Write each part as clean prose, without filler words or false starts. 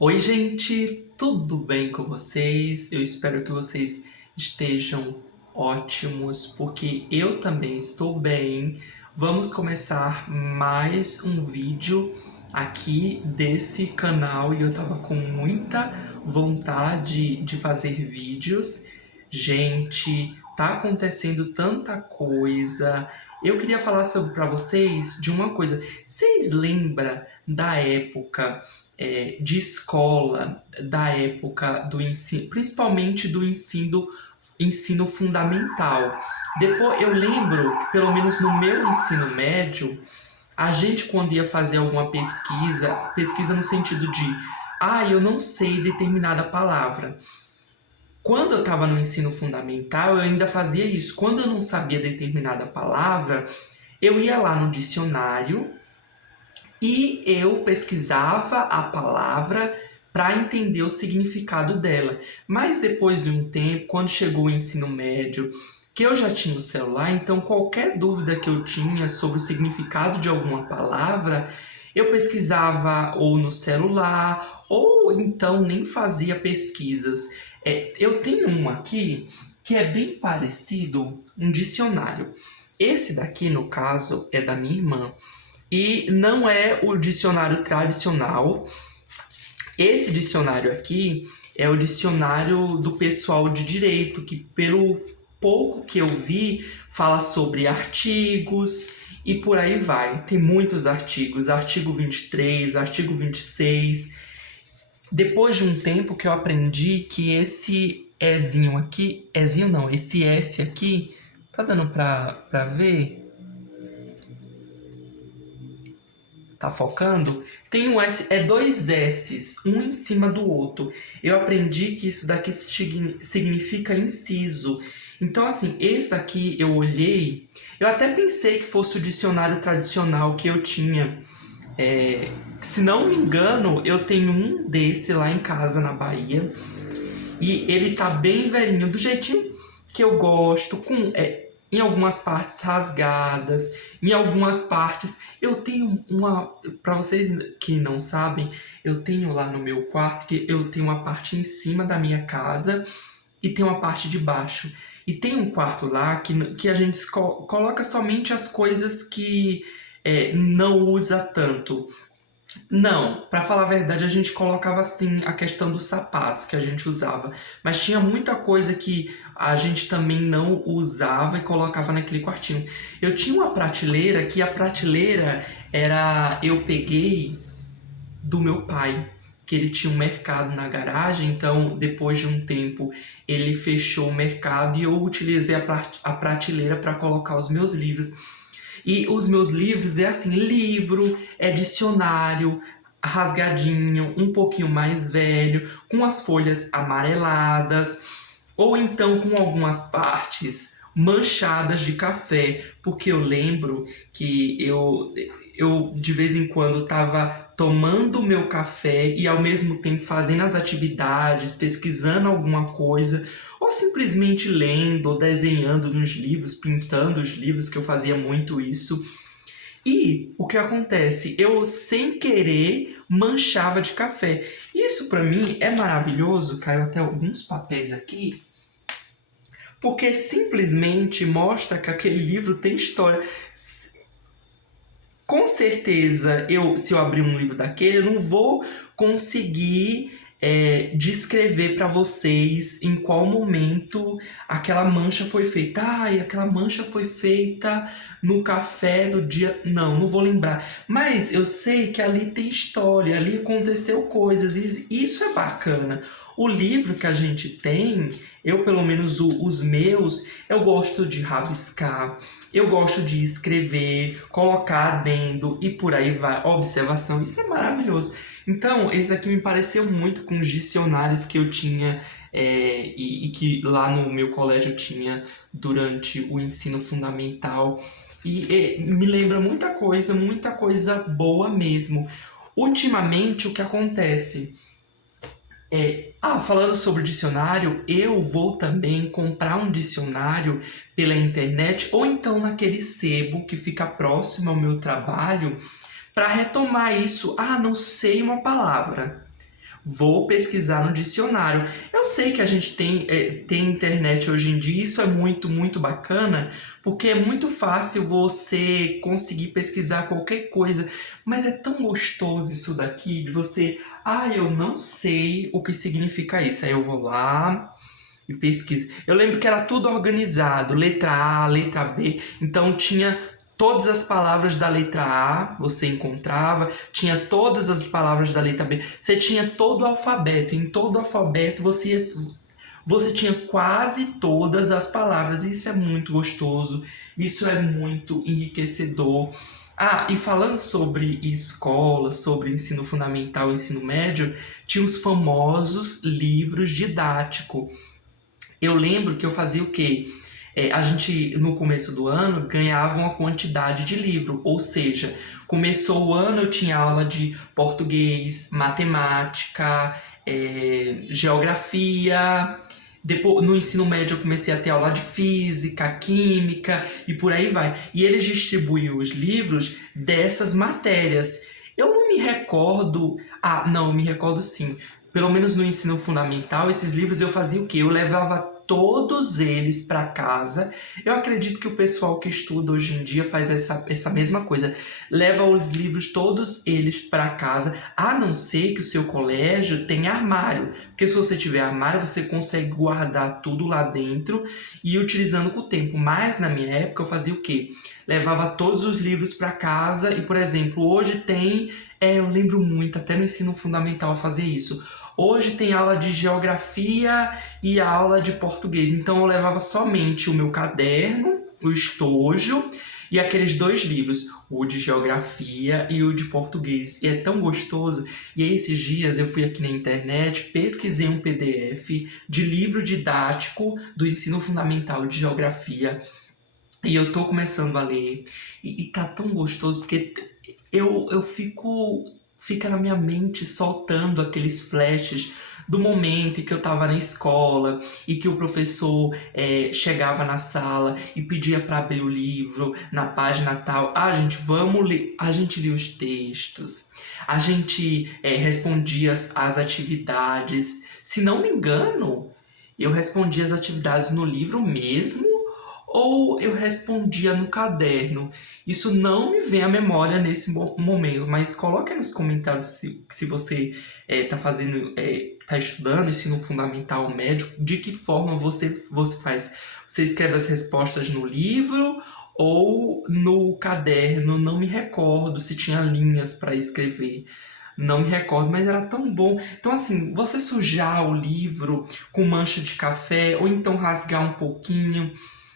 Oi, gente, tudo bem com vocês? Eu espero que vocês estejam ótimos, porque eu também estou bem. Vamos começar mais um vídeo aqui desse canal e eu tava com muita vontade de fazer vídeos. Gente, tá acontecendo tanta coisa. Eu queria falar sobre para vocês de uma coisa. Vocês lembram da época de escola, da época do ensino, principalmente do ensino fundamental? Depois eu lembro que, pelo menos no meu ensino médio, a gente quando ia fazer alguma pesquisa no sentido de, eu não sei determinada palavra. Quando eu estava no ensino fundamental, eu ainda fazia isso. Quando eu não sabia determinada palavra, eu ia lá no dicionário e eu pesquisava a palavra para entender o significado dela. Mas depois de um tempo, quando chegou o ensino médio, que eu já tinha o celular, então qualquer dúvida que eu tinha sobre o significado de alguma palavra, eu pesquisava ou no celular, ou então nem fazia pesquisas. Eu tenho um aqui que é bem parecido, um dicionário. Esse daqui, no caso, é da minha irmã. E não é o dicionário tradicional. Esse dicionário aqui é o dicionário do pessoal de direito, que pelo pouco que eu vi, fala sobre artigos e por aí vai. Tem muitos artigos, artigo 23, artigo 26. Depois de um tempo que eu aprendi que esse Ezinho aqui, Ezinho não, esse S aqui, tá dando pra ver? Tá focando? Tem um S, é dois S's, um em cima do outro. Eu aprendi que isso daqui significa inciso. Então, assim, esse daqui eu olhei, eu até pensei que fosse o dicionário tradicional que eu tinha. Se não me engano, eu tenho um desse lá em casa, na Bahia. E ele tá bem velhinho, do jeitinho que eu gosto, em algumas partes rasgadas, em algumas partes. Eu tenho uma. Para vocês que não sabem, eu tenho lá no meu quarto que eu tenho uma parte em cima da minha casa e tem uma parte de baixo. E tem um quarto lá que a gente coloca somente as coisas que não usa tanto. Não, pra falar a verdade, a gente colocava assim a questão dos sapatos que a gente usava, mas tinha muita coisa que a gente também não usava e colocava naquele quartinho. Eu tinha uma prateleira que a prateleira era eu peguei do meu pai, que ele tinha um mercado na garagem, então depois de um tempo ele fechou o mercado e eu utilizei a prateleira para colocar os meus livros. E os meus livros é assim, livro, é dicionário, rasgadinho, um pouquinho mais velho, com as folhas amareladas, ou então com algumas partes manchadas de café, porque eu lembro que eu de vez em quando estava tomando meu café e ao mesmo tempo fazendo as atividades, pesquisando alguma coisa, ou simplesmente lendo ou desenhando nos livros, pintando os livros, que eu fazia muito isso. E o que acontece? Eu, sem querer, manchava de café. Isso para mim é maravilhoso, caiu até alguns papéis aqui, porque simplesmente mostra que aquele livro tem história. Com certeza, se eu abrir um livro daquele, eu não vou conseguir descrever para vocês em qual momento aquela mancha foi feita. E aquela mancha foi feita no café do dia. Não, não vou lembrar. Mas eu sei que ali tem história, ali aconteceu coisas, e isso é bacana. O livro que a gente tem, eu pelo menos os meus, eu gosto de rabiscar, eu gosto de escrever, colocar adendo e por aí vai. Observação, isso é maravilhoso. Então, esse aqui me pareceu muito com os dicionários que eu tinha e que lá no meu colégio tinha durante o ensino fundamental. E me lembra muita coisa boa mesmo. Ultimamente, o que acontece? Falando sobre dicionário, eu vou também comprar um dicionário pela internet ou então naquele sebo que fica próximo ao meu trabalho para retomar isso. Não sei uma palavra. Vou pesquisar no dicionário. Eu sei que a gente tem internet hoje em dia, isso é muito, muito bacana, porque é muito fácil você conseguir pesquisar qualquer coisa, mas é tão gostoso isso daqui, de você, eu não sei o que significa isso. Aí eu vou lá e pesquiso. Eu lembro que era tudo organizado, letra A, letra B, então tinha todas as palavras da letra A, você encontrava, tinha todas as palavras da letra B, você tinha todo o alfabeto, em todo o alfabeto você tinha quase todas as palavras, isso é muito gostoso, isso é muito enriquecedor. E falando sobre escola, sobre ensino fundamental, ensino médio, tinha os famosos livros didáticos. Eu lembro que eu fazia o quê? A gente, no começo do ano, ganhava uma quantidade de livro, ou seja, começou o ano, eu tinha aula de português, matemática, geografia. Depois, no ensino médio, eu comecei a ter aula de física, química e por aí vai. E eles distribuíam os livros dessas matérias. Eu não me recordo. Não, eu me recordo sim. Pelo menos no ensino fundamental, esses livros eu fazia o quê? Eu levava todos eles para casa. Eu acredito que o pessoal que estuda hoje em dia faz essa mesma coisa. Leva os livros todos eles para casa, a não ser que o seu colégio tenha armário. Porque se você tiver armário, você consegue guardar tudo lá dentro e ir utilizando com o tempo. Mas na minha época eu fazia o quê? Levava todos os livros para casa e, por exemplo, hoje tem... eu lembro muito, até no ensino fundamental, a fazer isso. Hoje tem aula de geografia e aula de português. Então eu levava somente o meu caderno, o estojo e aqueles 2 livros, o de geografia e o de português. E é tão gostoso. E aí, esses dias eu fui aqui na internet, pesquisei um PDF de livro didático do ensino fundamental de geografia. E eu tô começando a ler. E tá tão gostoso, porque eu fica na minha mente soltando aqueles flashes do momento em que eu estava na escola e que o professor chegava na sala e pedia para abrir o livro na página tal. Gente, vamos ler. A gente lia os textos, a gente respondia as atividades. Se não me engano, eu respondia as atividades no livro mesmo ou eu respondia no caderno. Isso não me vem à memória nesse momento, mas coloque aí nos comentários se você está estudando ensino fundamental médio, de que forma você faz. Você escreve as respostas no livro ou no caderno? Não me recordo se tinha linhas para escrever. Não me recordo, mas era tão bom. Então, assim, você sujar o livro com mancha de café, ou então rasgar um pouquinho,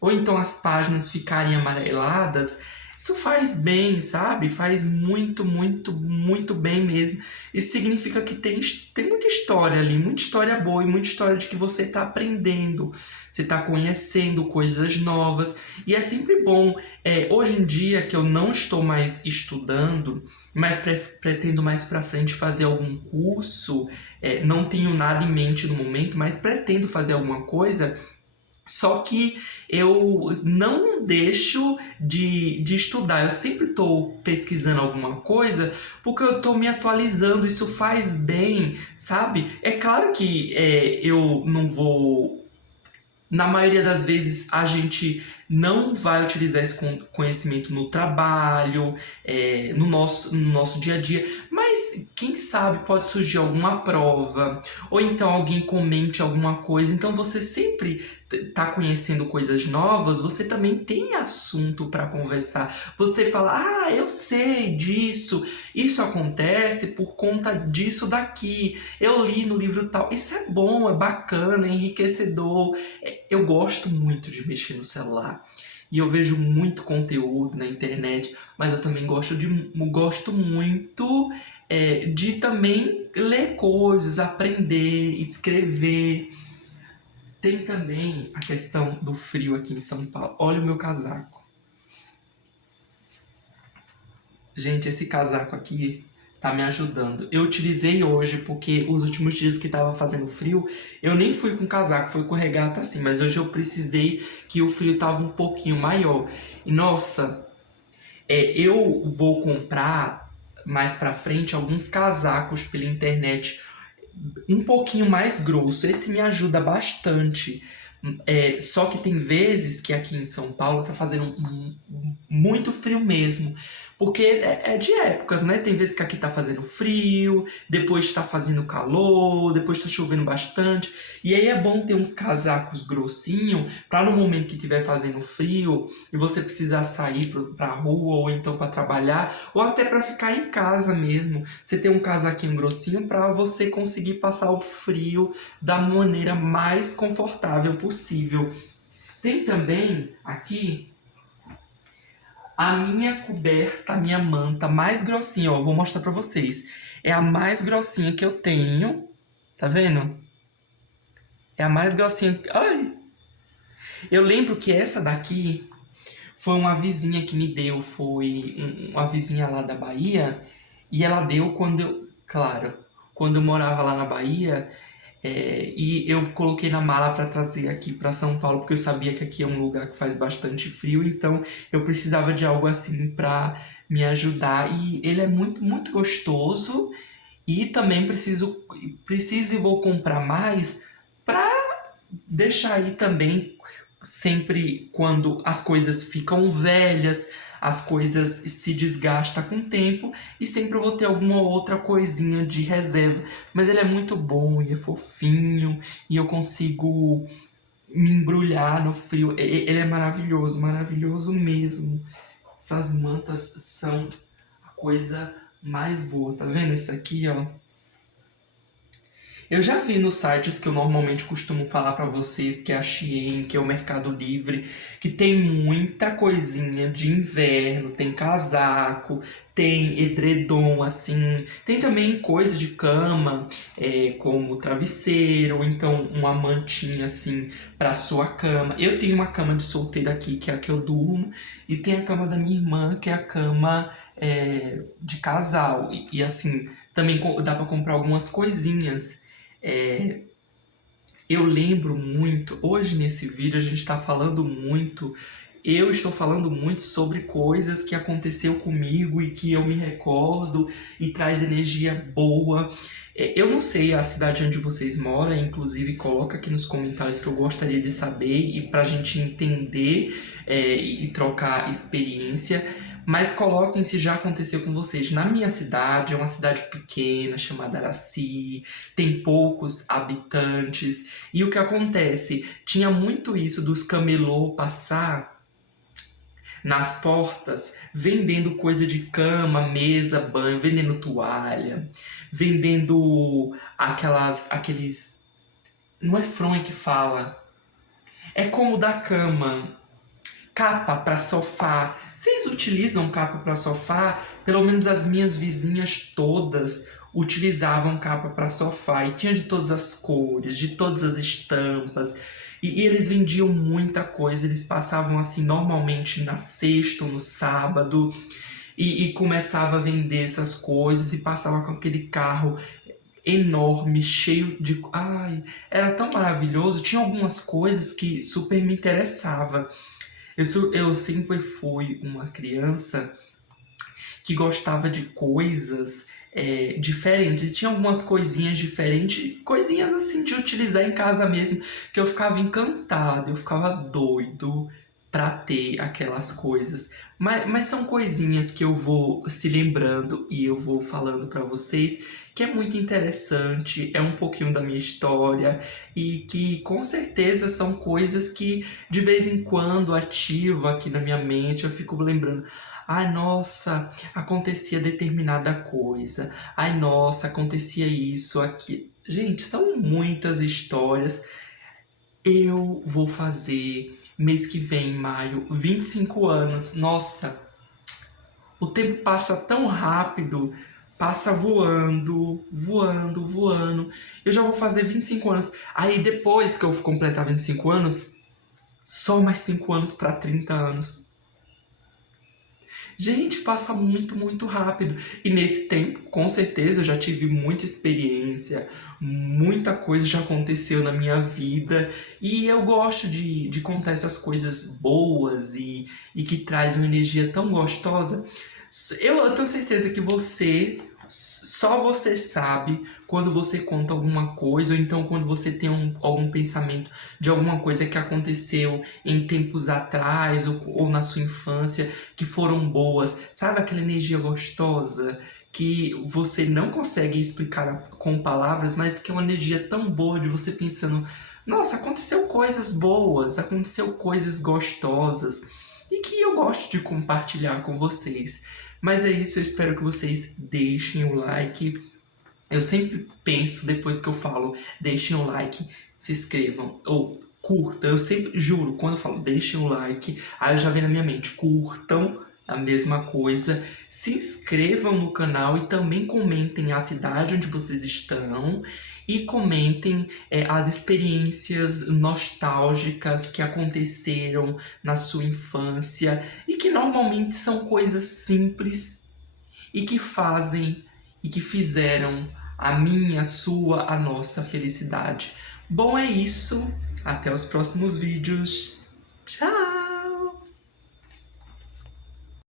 ou então as páginas ficarem amareladas, isso faz bem, sabe? Faz muito, muito, muito bem mesmo. Isso significa que tem muita história ali, muita história boa e muita história de que você está aprendendo, você está conhecendo coisas novas. E é sempre bom. Hoje em dia que eu não estou mais estudando, mas pretendo mais para frente fazer algum curso, não tenho nada em mente no momento, mas pretendo fazer alguma coisa. Só que eu não deixo de estudar, eu sempre estou pesquisando alguma coisa porque eu estou me atualizando, isso faz bem, sabe? É claro que eu não vou. Na maioria das vezes a gente não vai utilizar esse conhecimento no trabalho, no nosso dia a dia, mas quem sabe pode surgir alguma prova, ou então alguém comente alguma coisa, então você sempre está conhecendo coisas novas, você também tem assunto para conversar. Você fala, eu sei disso, isso acontece por conta disso daqui, eu li no livro tal. Isso é bom, é bacana, é enriquecedor. Eu gosto muito de mexer no celular e eu vejo muito conteúdo na internet, mas eu também gosto muito de também ler coisas, aprender, escrever. Tem também a questão do frio aqui em São Paulo. Olha o meu casaco. Gente, esse casaco aqui tá me ajudando. Eu utilizei hoje porque os últimos dias que tava fazendo frio, eu nem fui com casaco, fui com regata assim, mas hoje eu precisei que o frio tava um pouquinho maior. E nossa, eu vou comprar mais pra frente alguns casacos pela internet um pouquinho mais grosso. Esse me ajuda bastante. Só que tem vezes que aqui em São Paulo tá fazendo muito frio mesmo. Porque é de épocas, né? Tem vezes que aqui tá fazendo frio, depois tá fazendo calor, depois tá chovendo bastante. E aí é bom ter uns casacos grossinhos para no momento que tiver fazendo frio e você precisar sair pra rua ou então para trabalhar ou até para ficar em casa mesmo. Você ter um casaquinho grossinho para você conseguir passar o frio da maneira mais confortável possível. Tem também aqui a minha coberta, a minha manta mais grossinha, ó, vou mostrar pra vocês. É a mais grossinha que eu tenho, tá vendo? É a mais grossinha. Ai! Eu lembro que essa daqui foi uma vizinha que me deu, foi uma vizinha lá da Bahia, e ela deu quando eu, claro, quando eu morava lá na Bahia, e eu coloquei na mala para trazer aqui para São Paulo, porque eu sabia que aqui é um lugar que faz bastante frio, então eu precisava de algo assim para me ajudar. E ele é muito, muito gostoso. E também preciso e vou comprar mais para deixar aí também sempre quando as coisas ficam velhas, as coisas se desgastam com o tempo e sempre eu vou ter alguma outra coisinha de reserva. Mas ele é muito bom e é fofinho e eu consigo me embrulhar no frio. Ele é maravilhoso, maravilhoso mesmo. Essas mantas são a coisa mais boa, tá vendo? Esse aqui, ó. Eu já vi nos sites que eu normalmente costumo falar pra vocês, que é a Shein, que é o Mercado Livre, que tem muita coisinha de inverno, tem casaco, tem edredom, assim, tem também coisa de cama, como travesseiro, ou então uma mantinha, assim, pra sua cama. Eu tenho uma cama de solteiro aqui, que é a que eu durmo, e tem a cama da minha irmã, que é a cama, de casal. Assim, também dá pra comprar algumas coisinhas. É, eu lembro muito, hoje nesse vídeo a gente está falando muito, eu estou falando muito sobre coisas que aconteceu comigo e que eu me recordo e traz energia boa. Eu não sei a cidade onde vocês moram, inclusive coloca aqui nos comentários que eu gostaria de saber e para a gente entender e trocar experiência. Mas coloquem se já aconteceu com vocês. Na minha cidade, é uma cidade pequena chamada Araci, tem poucos habitantes. E o que acontece? Tinha muito isso dos camelô passar nas portas vendendo coisa de cama, mesa, banho, vendendo toalha, vendendo aqueles. Não é fronha que fala. É como da cama. Capa para sofá. Vocês utilizam capa para sofá? Pelo menos as minhas vizinhas todas utilizavam capa para sofá e tinha de todas as cores, de todas as estampas. E eles vendiam muita coisa, eles passavam assim normalmente na sexta ou no sábado e começava a vender essas coisas e passava com aquele carro enorme, cheio de. Ai, era tão maravilhoso. Tinha algumas coisas que super me interessava. Eu sempre fui uma criança que gostava de coisas diferentes. E tinha algumas coisinhas diferentes, coisinhas assim de utilizar em casa mesmo, que eu ficava encantado, eu ficava doido pra ter aquelas coisas. Mas são coisinhas que eu vou se lembrando e eu vou falando pra vocês que é muito interessante, é um pouquinho da minha história e que com certeza são coisas que de vez em quando ativo aqui na minha mente, eu fico lembrando. Ai, nossa, acontecia determinada coisa. Ai, nossa, acontecia isso, aqui. Gente, são muitas histórias. Eu vou fazer mês que vem, em maio, 25 anos. Nossa, o tempo passa tão rápido, passa voando, voando, voando. Eu já vou fazer 25 anos. Aí depois que eu completar 25 anos, só mais 5 anos para 30 anos. Gente, passa muito, muito rápido. E nesse tempo, com certeza, eu já tive muita experiência, muita coisa já aconteceu na minha vida. E eu gosto de contar essas coisas boas e que traz uma energia tão gostosa. Eu tenho certeza que você Só você sabe quando você conta alguma coisa, ou então quando você tem algum pensamento de alguma coisa que aconteceu em tempos atrás, ou na sua infância, que foram boas. Sabe aquela energia gostosa que você não consegue explicar com palavras, mas que é uma energia tão boa de você pensando, nossa, aconteceu coisas boas, aconteceu coisas gostosas, e que eu gosto de compartilhar com vocês. Mas é isso, eu espero que vocês deixem o like. Eu sempre penso, depois que eu falo, deixem o like, se inscrevam, ou curta. Eu sempre juro, quando eu falo deixem o like, aí já vem na minha mente, curtam a mesma coisa, se inscrevam no canal e também comentem a cidade onde vocês estão e comentem as experiências nostálgicas que aconteceram na sua infância e que normalmente são coisas simples e que fazem e que fizeram a minha, a sua, a nossa felicidade. Bom, é isso. Até os próximos vídeos. Tchau!